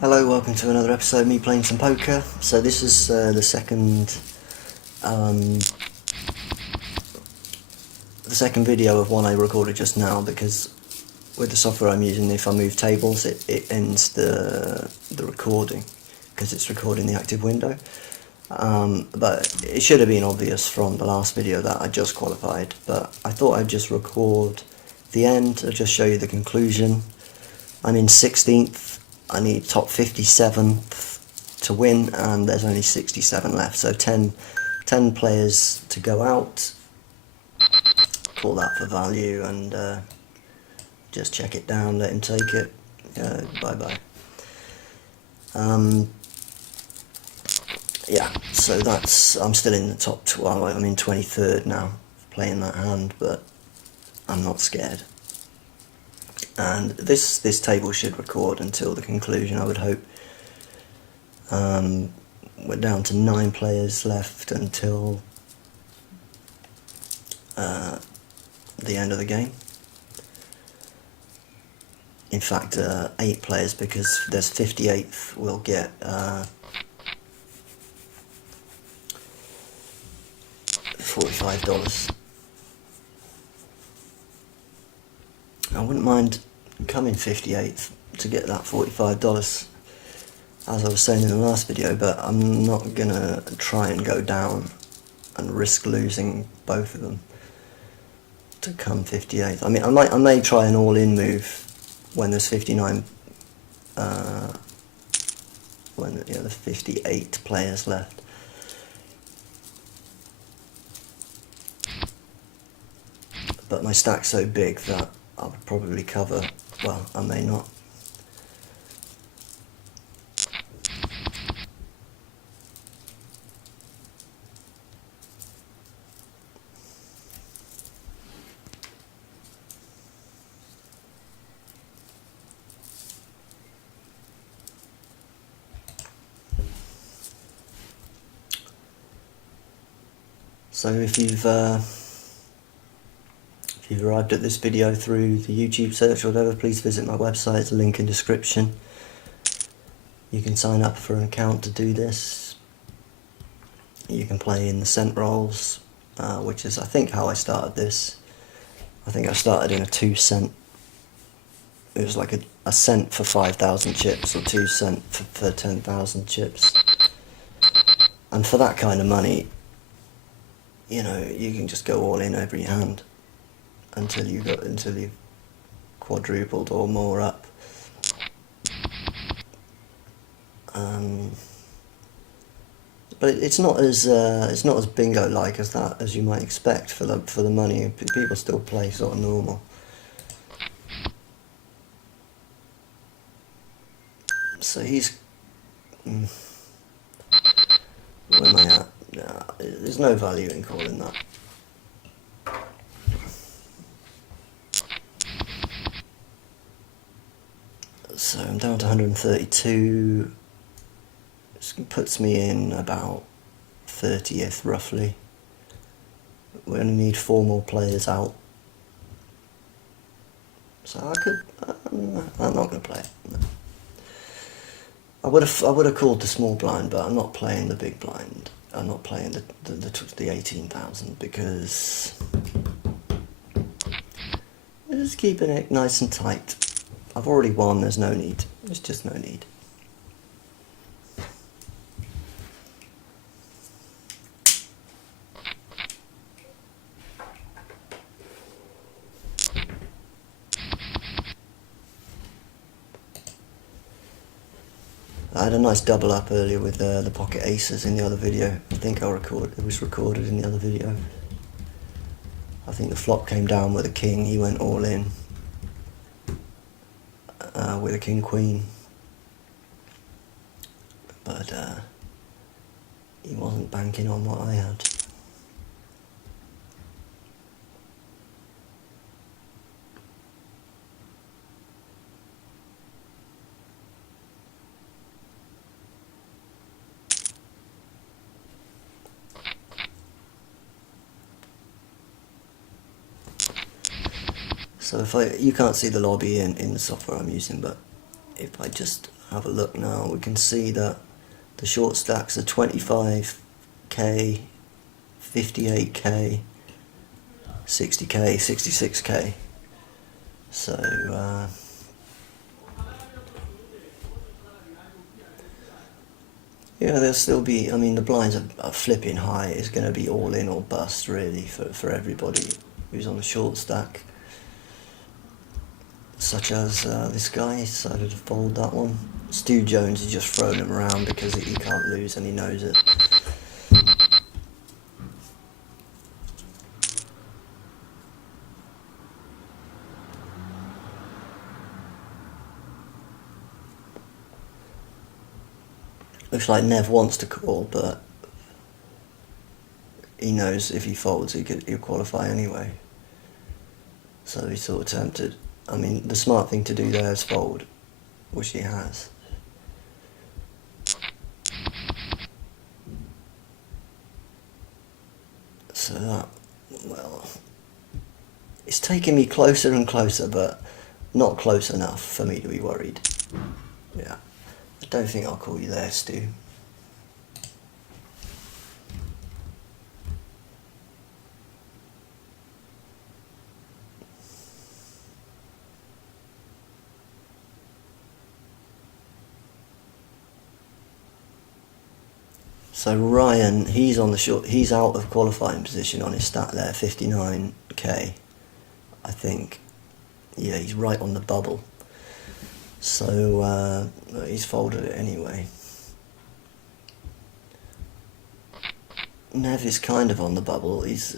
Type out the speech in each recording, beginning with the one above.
Hello, welcome to another episode of me playing some poker. So this is the second video of one I recorded just now, because with the software I'm using, if I move tables it ends the recording because it's recording the active window. But it should have been obvious from the last video that I just qualified, but I thought I'd just record the end. I'll just show you the conclusion. I'm in 16th. I need top 57th to win, and there's only 67 left, so 10 players to go out. Call that for value, and just check it down, let him take it. Bye bye. Yeah, so I'm still in the top 12. I'm in 23rd now, playing that hand, but I'm not scared. And this table should record until the conclusion, I would hope. We're down to 9 players left until the end of the game. In fact, 8 players, because there's 58th will get $45. I wouldn't mind coming 58th to get that $45, as I was saying in the last video, but I'm not gonna try and go down and risk losing both of them to come 58th. I mean, I may try an all-in move when there's 59, when there's 58 players left. But my stack's so big that I would probably cover. Well, I may not. So if you've arrived at this video through the YouTube search or whatever, please visit my website. There's a link in description. You can sign up for an account to do this. You can play in the cent rolls, which is I think how I started this. I think I started in a 2 cent. It was like a cent for 5,000 chips, or 2 cents for 10,000 chips. And for that kind of money, you know, you can just go all in every hand until you've quadrupled or more up. But it's not as bingo like as you might expect for the money. People still play sort of normal. So he's where am I at? Nah, there's no value in calling that. So I'm down to 132. This puts me in about 30th roughly. We only need 4 more players out. So I'm not going to play it. No. I would have called the small blind, but I'm not playing the big blind. I'm not playing the 18,000 because I'm just keeping it nice and tight. I've already won, there's no need. There's just no need. I had a nice double up earlier with the pocket aces in the other video. I think it was recorded in the other video. I think the flop came down with a king, he went all in. With a king queen, but he wasn't banking on what I had. So you can't see the lobby in the software I'm using, but if I just have a look now, we can see that the short stacks are 25k, 58k, 60k, 66k. So yeah, there'll still be, I mean, the blinds are flipping high. It's going to be all in or bust really for everybody who's on the short stack, such as this guy. He decided to fold that one. Stu Jones is just throwing him around because he can't lose and he knows it. Looks like Nev wants to call, but he knows if he folds he'll qualify anyway. So he's sort of tempted. I mean, the smart thing to do there is fold, which he has. So that, well, it's taking me closer and closer, but not close enough for me to be worried. Yeah. I don't think I'll call you there, Stu. So Ryan, he's on the short. He's out of qualifying position on his stat there, 59k, I think. Yeah, he's right on the bubble. So he's folded it anyway. Nev is kind of on the bubble. He's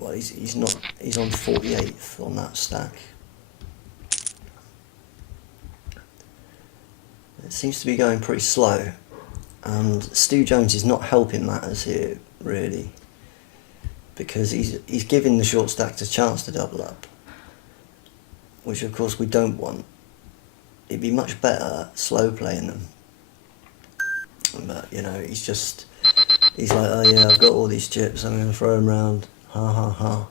not. He's on 48th on that stack. It seems to be going pretty slow, and Stu Jones is not helping matters here really, because he's giving the short stacks a chance to double up, which of course we don't want. It'd be much better slow playing them, but you know, he's like, oh yeah, I've got all these chips, I'm going to throw them around, ha ha ha.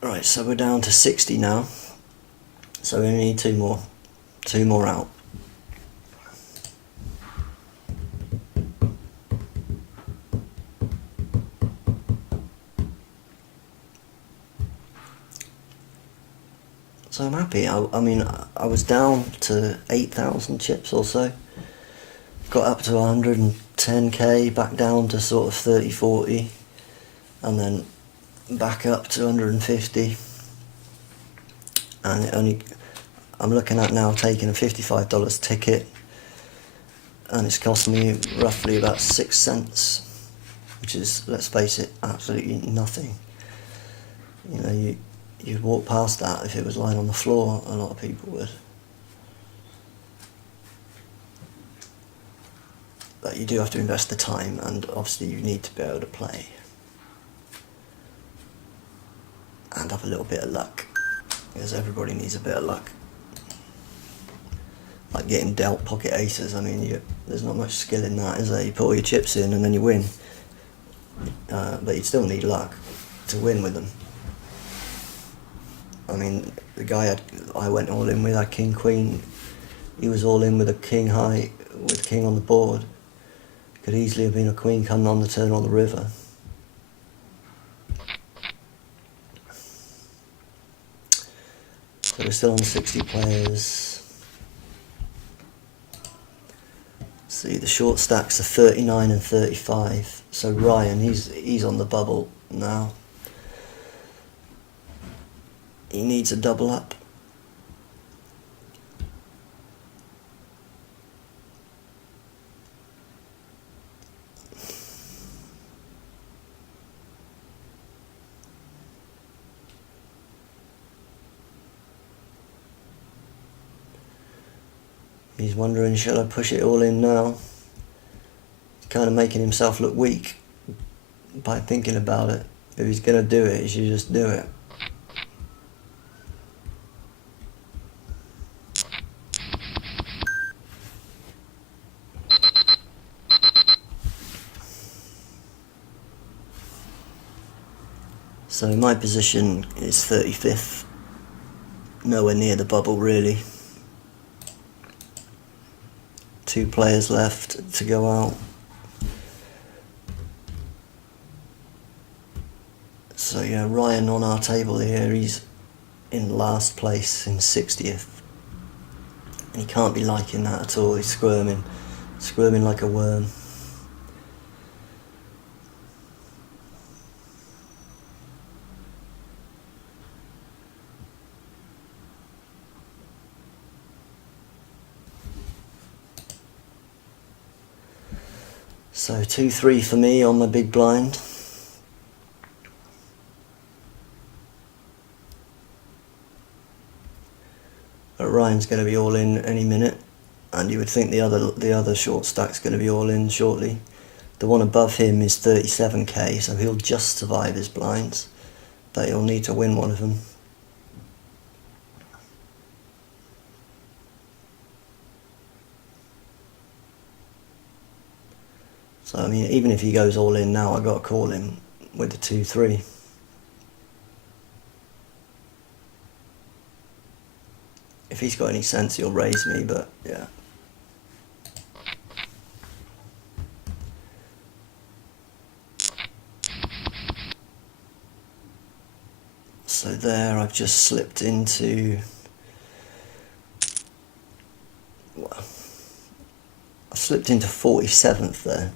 Right, so we're down to 60 now, so we only need two more out. So I'm happy. I mean, I was down to 8,000 chips or so. Got up to 110k, back down to sort of 30, 40, and then back up to 150. And I'm looking at now taking a $55 ticket, and it's cost me roughly about 6 cents, which is, let's face it, absolutely nothing. You know, you'd walk past that if it was lying on the floor, a lot of people would. But you do have to invest the time, and obviously you need to be able to play. And have a little bit of luck, because everybody needs a bit of luck. Like getting dealt pocket aces, I mean, there's not much skill in that, is there? You put all your chips in and then you win. But you still need luck to win with them. I mean, the guy I went all in with, had king queen. He was all in with a king high, with king on the board. Could easily have been a queen coming on the turn or the river. So we're still on 60 players. See, the short stacks are 39 and 35. So Ryan, he's on the bubble now. He needs a double up. He's wondering, shall I push it all in now? He's kind of making himself look weak by thinking about it. If he's going to do it, he should just do it. So my position is 35th, nowhere near the bubble really. 2 players left to go out. So yeah, Ryan on our table here, he's in last place in 60th. And he can't be liking that at all, he's squirming like a worm. So 2-3 for me on my big blind. But Ryan's going to be all in any minute, and you would think the other short stack's going to be all in shortly. The one above him is 37k, so he'll just survive his blinds, but he'll need to win one of them. So I mean, even if he goes all in now, I've got to call him with the 2-3. If he's got any sense, he'll raise me, but yeah. So there, I've just slipped into... well, I slipped into 47th there.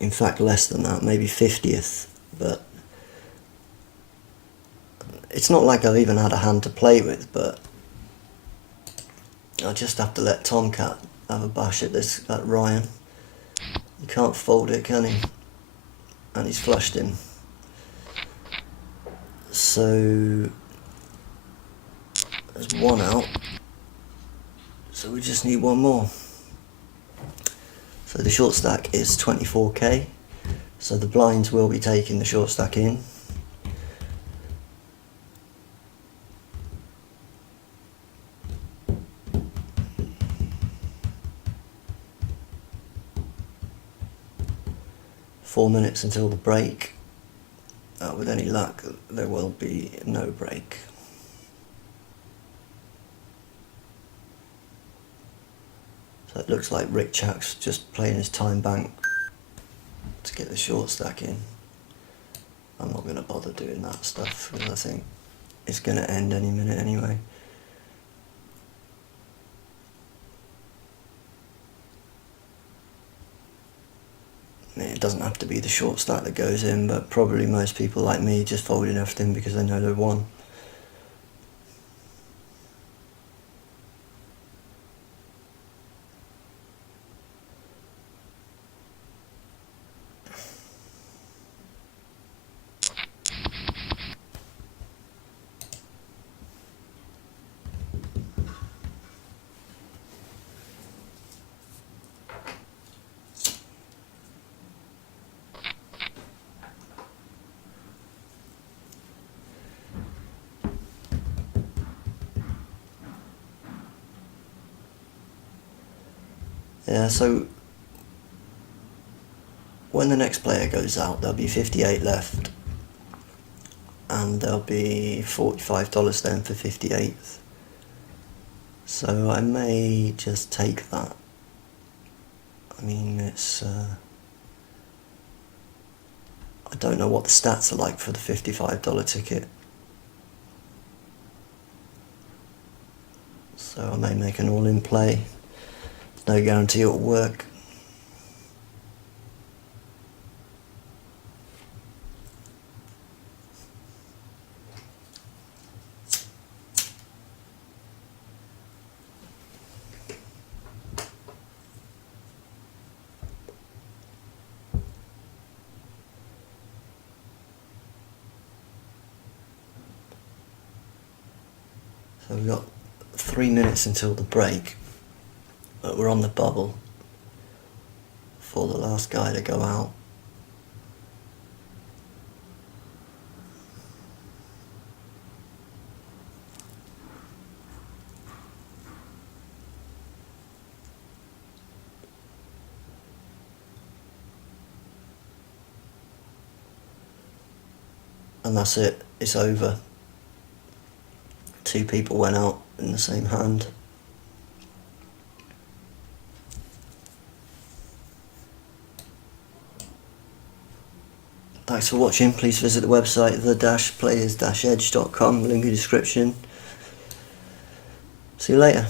In fact, less than that, maybe 50th, but it's not like I've even had a hand to play with, but I just have to let Tomcat have a bash at that Ryan. You can't fold it, can he? And he's flushed him. So there's one out, so we just need one more. So the short stack is 24k, so the blinds will be taking the short stack in. Four minutes until the break. With any luck, there will be no break. So it looks like Rick Chuck's just playing his time bank to get the short stack in. I'm not going to bother doing that stuff because I think it's going to end any minute anyway. It doesn't have to be the short stack that goes in, but probably most people like me just folding everything because they know they've won. Yeah, so when the next player goes out, there'll be 58 left, and there'll be $45 then for 58th. So I may just take that. I mean, it's I don't know what the stats are like for the $55 ticket, so I may make an all-in play. No guarantee it'll work. So we've got 3 minutes until the break, but we're on the bubble for the last guy to go out. and that's it. It's over. 2 people went out in the same hand. Thanks for watching. Please visit the website the-players-edge.com, link in the description. See you later.